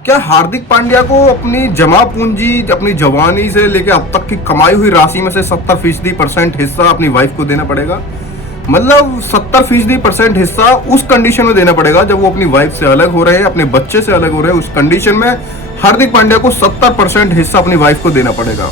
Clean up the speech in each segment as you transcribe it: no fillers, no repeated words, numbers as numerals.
क्या हार्दिक पांड्या को अपनी जमा पूंजी, अपनी जवानी से लेकर अब तक की कमाई हुई राशि में से 70% हिस्सा अपनी वाइफ को देना पड़ेगा? मतलब 70% हिस्सा उस कंडीशन में देना पड़ेगा जब वो अपनी वाइफ से अलग हो रहे हैं, अपने बच्चे से अलग हो रहे हैं। उस कंडीशन में हार्दिक पांड्या को 70% हिस्सा अपनी वाइफ को देना पड़ेगा।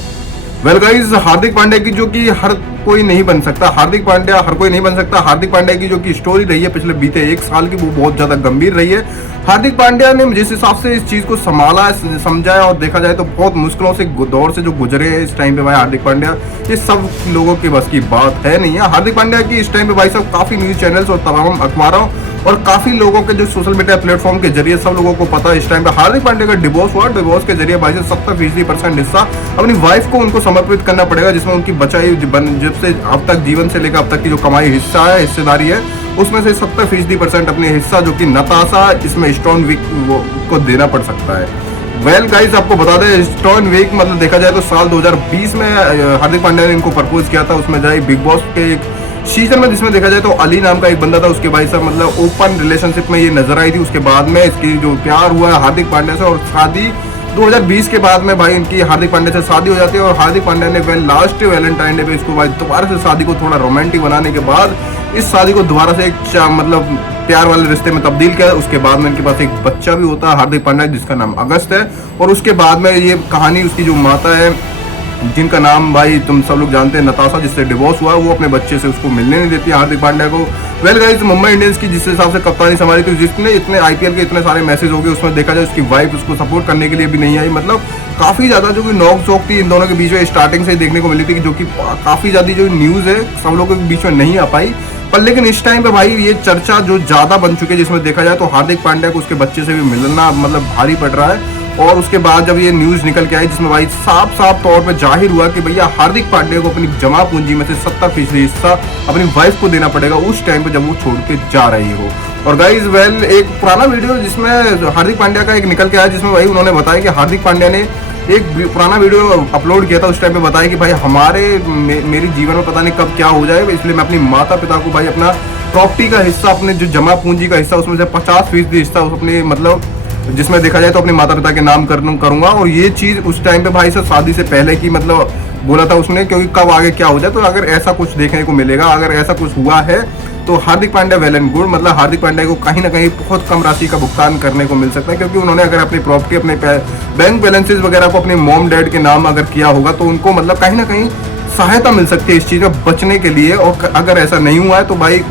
वेल गाइस, हार्दिक पांड्या की जो कि हर कोई नहीं बन सकता, हार्दिक पांड्या हर कोई नहीं बन सकता। हार्दिक पांड्या की जो कि स्टोरी रही है पिछले बीते 1 साल की, वो बहुत ज्यादा गंभीर रही है। हार्दिक पांड्या ने जिस हिसाब से इस चीज को संभाला, समझाया, और देखा जाए तो बहुत मुश्किलों से दौर से जो गुजरे हैं इस टाइम पे भाई हार्दिक पांड्या, ये सब लोगों के बस की बात है नहीं है। हार्दिक पांड्या की इस टाइम पे भाई साहब काफी न्यूज चैनल्स और तमाम अखबारों और काफी लोगों के जो सोशल मीडिया प्लेटफॉर्म के जरिए सब लोगों को पता है इस टाइम पे हार्दिक पांड्या का डिवोर्स हुआ। डिवोर्स के जरिए भाई साहब 70% हिस्सा अपनी वाइफ को उनको समर्पित करना पड़ेगा, जिसमें उनकी बचाई जब से अब तक जीवन से लेकर अब तक की जो कमाई हिस्सा है, हिस्सेदारी है, उसमें से 70% अपने हिस्सा जो कि नताशा इसमें स्टोन वीक को देना पड़ सकता है। वेल गाइस, आपको बता दें स्टोन वीक मतलब देखा जाए तो साल 2020 में हार्दिक पांड्या ने इनको प्रपोज किया था। उसमें जाए बिग बॉस के एक सीजन में, जिसमें देखा जाए तो अली नाम का एक बंदा था, उसके भाई साहब मतलब ओपन रिलेशनशिप में ये नजर आई थी। उसके बाद में इसकी जो प्यार हुआ हार्दिक पांड्या से, और शादी 2020 के बाद में भाई इनकी हार्दिक पांड्या से शादी हो जाती है। और हार्दिक पांड्या ने लास्ट वैलेंटाइन डे पे इसको भाई दोबारा से शादी को थोड़ा रोमांटिक बनाने के बाद इस शादी को दोबारा से एक मतलब प्यार वाले रिश्ते में तब्दील किया। उसके बाद में इनके पास एक बच्चा भी होता है हार्दिक पांड्या, जिसका नाम अगस्त है। और उसके बाद में ये कहानी उसकी जो माता है, जिनका नाम भाई तुम सब लोग जानते हैं, नताशा, जिससे डिवोर्स हुआ, वो अपने बच्चे से उसको मिलने नहीं देती हार्दिक पांड्या को। वेल गाइस, मुंबई इंडियंस की जिस हिसाब से कप्तानी संभाली थी, जितने इतने आईपीएल के इतने सारे मैसेज हो गए, उसमें देखा जाए उसकी वाइफ उसको सपोर्ट करने के लिए भी नहीं आई। मतलब काफी ज्यादा जो कि नोक झोंक थी इन दोनों के बीच में स्टार्टिंग से ही देखने को मिली थी, जो कि काफी ज्यादा जो न्यूज है सब लोगों के बीच में नहीं आ पाई। पर लेकिन इस टाइम पे भाई ये चर्चा जो ज्यादा बन चुकी है, जिसमें देखा जाए तो हार्दिक पांड्या को उसके बच्चे से भी मिलना मतलब भारी पड़ रहा है। और उसके बाद जब ये न्यूज निकल के आई, जिसमें भाई साफ साफ तौर पे जाहिर हुआ कि भैया हार्दिक पांड्या को अपनी जमा पूंजी में से 70% हिस्सा अपनी वाइफ को देना पड़ेगा उस टाइम पे जब वो छोड़ के जा रही हो। और गाइज वेल, एक पुराना वीडियो जिसमें हार्दिक पांड्या का एक निकल के आया, जिसमें भाई उन्होंने बताया कि हार्दिक पांड्या ने एक पुराना वीडियो अपलोड किया था। उस टाइम पे बताया कि भाई मेरी जीवन में पता नहीं कब क्या हो जाए, इसलिए मैं अपनी माता पिता को भाई अपना प्रॉपर्टी का हिस्सा, अपने जो जमा पूंजी का हिस्सा, उसमें से 50% हिस्सा अपने मतलब जिसमें देखा जाए तो अपने माता पिता के नाम करूंगा। और ये चीज उस टाइम पे भाई साहब शादी से पहले की मतलब बोला था उसने, क्योंकि कब आगे क्या हो जाए। तो अगर ऐसा कुछ देखने को मिलेगा, अगर ऐसा कुछ हुआ है तो Hardik Pandya well and good, मतलब हार्दिक पांड्या को कहीं ना कहीं बहुत कम राशि का भुगतान करने को मिल सकता है, क्योंकि उन्होंने अगर अपनी प्रॉपर्टी, अपने बैंक बैलेंसेस वगैरह को अपने मॉम डैड के नाम अगर किया होगा तो उनको मतलब कहीं ना कहीं सहायता मिल सकती है इस चीज में बचने के लिए। और अगर ऐसा नहीं हुआ है तो भाई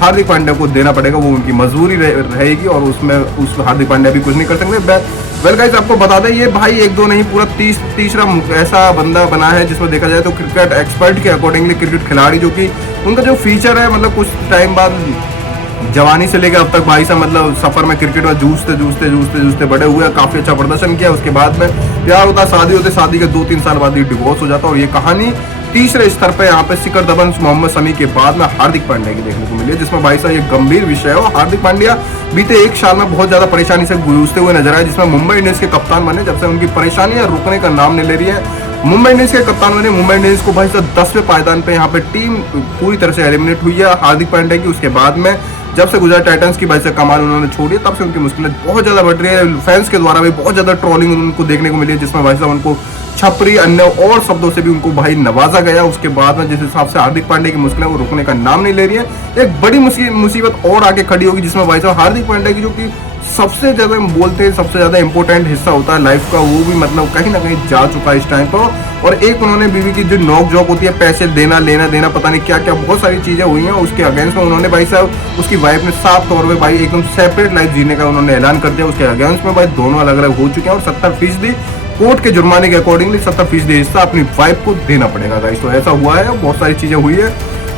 हार्दिक पांड्या को देना पड़ेगा, वो उनकी मजबूरी रहेगी, और उसमें उस हार्दिक पांड्या भी कुछ नहीं कर सकते। वेल गाइस, आपको बता दें ये भाई एक दो नहीं पूरा तीसरा ऐसा बंदा बना है जिसमें देखा जाए तो क्रिकेट एक्सपर्ट के अकॉर्डिंगली क्रिकेट खिलाड़ी, जो कि उनका जो फीचर है मतलब कुछ टाइम बाद जवानी से लेकर अब तक भाई साहब मतलब सफर में क्रिकेट में जूझते बड़े हुए, काफी अच्छा प्रदर्शन किया। उसके बाद में प्यार होता, शादी होते, शादी के 2-3 साल बाद ही डिवोर्स हो जाता। और ये कहानी तीसरे स्तर पे यहाँ पे शिखर धवन मोहम्मद शमी के बाद में हार्दिक पांड्या की देखने को मिली है, जिसमें भाई साहब ये गंभीर विषय है। और हार्दिक पांड्या बीते 1 साल में बहुत ज्यादा परेशानी से जूझते हुए नजर आए, जिसमें मुंबई इंडियंस के कप्तान बने। जब से उनकी परेशानियां रुकने का नाम नहीं ले रही है, मुंबई इंडियंस के कप्तान बने। मुंबई इंडियंस को भाई साहब 10वें पायदान पे यहाँ पे टीम पूरी तरह से एलिमिनेट हुई है हार्दिक पांड्या की। उसके बाद में जब से गुजरात टाइटंस की भाई से कमान उन्होंने छोड़ी, तब से उनकी मुश्किलें बहुत ज्यादा बढ़ रही है। फैंस के द्वारा भी बहुत ज्यादा ट्रोलिंग उनको देखने को मिली है, जिसमें भाई साहब उनको छपरी अन्य और शब्दों से भी उनको भाई नवाजा गया। उसके बाद में जिस हिसाब से हार्दिक पांड्या की मुश्किलें वो रुकने का नाम नहीं ले रही है, एक बड़ी मुसीबत और आगे खड़ी होगी, जिसमें भाई साहब हार्दिक पांड्या की जो कि सबसे ज्यादा बोलते हैं सबसे ज्यादा इंपॉर्टेंट हिस्सा होता है लाइफ का, वो भी मतलब कहीं ना कहीं जा चुका है इस टाइम पर। और एक उन्होंने बीवी की जो नोक झोंक होती है, पैसे देना लेना देना, पता नहीं क्या क्या बहुत सारी चीजें हुई हैं, उसके अगेंस्ट में उन्होंने भाई साहब उसकी वाइफ ने साफ तौर पर भाई एकदम सेपरेट लाइफ जीने का उन्होंने ऐलान कर दिया। उसके अगेंस्ट में भाई दोनों अलग अलग हो चुके हैं, और 70% कोर्ट के जुर्माने के अकॉर्डिंगली 70% हिस्सा अपनी वाइफ को देना पड़ेगा गाइस। तो ऐसा हुआ है, बहुत सारी चीजें हुई है।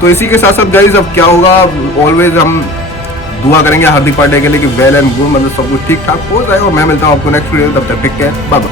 तो इसी के साथ साथ गाइस अब क्या होगा, ऑलवेज हम दुआ करेंगे हार्दिक पांड्या के लिए कि वेल एंड गुड मतलब सब कुछ ठीक ठाक हो जाए। और मैं मिलता हूँ आपको नेक्स्ट वीडियो, तब तक टेक केयर, बाय बाय।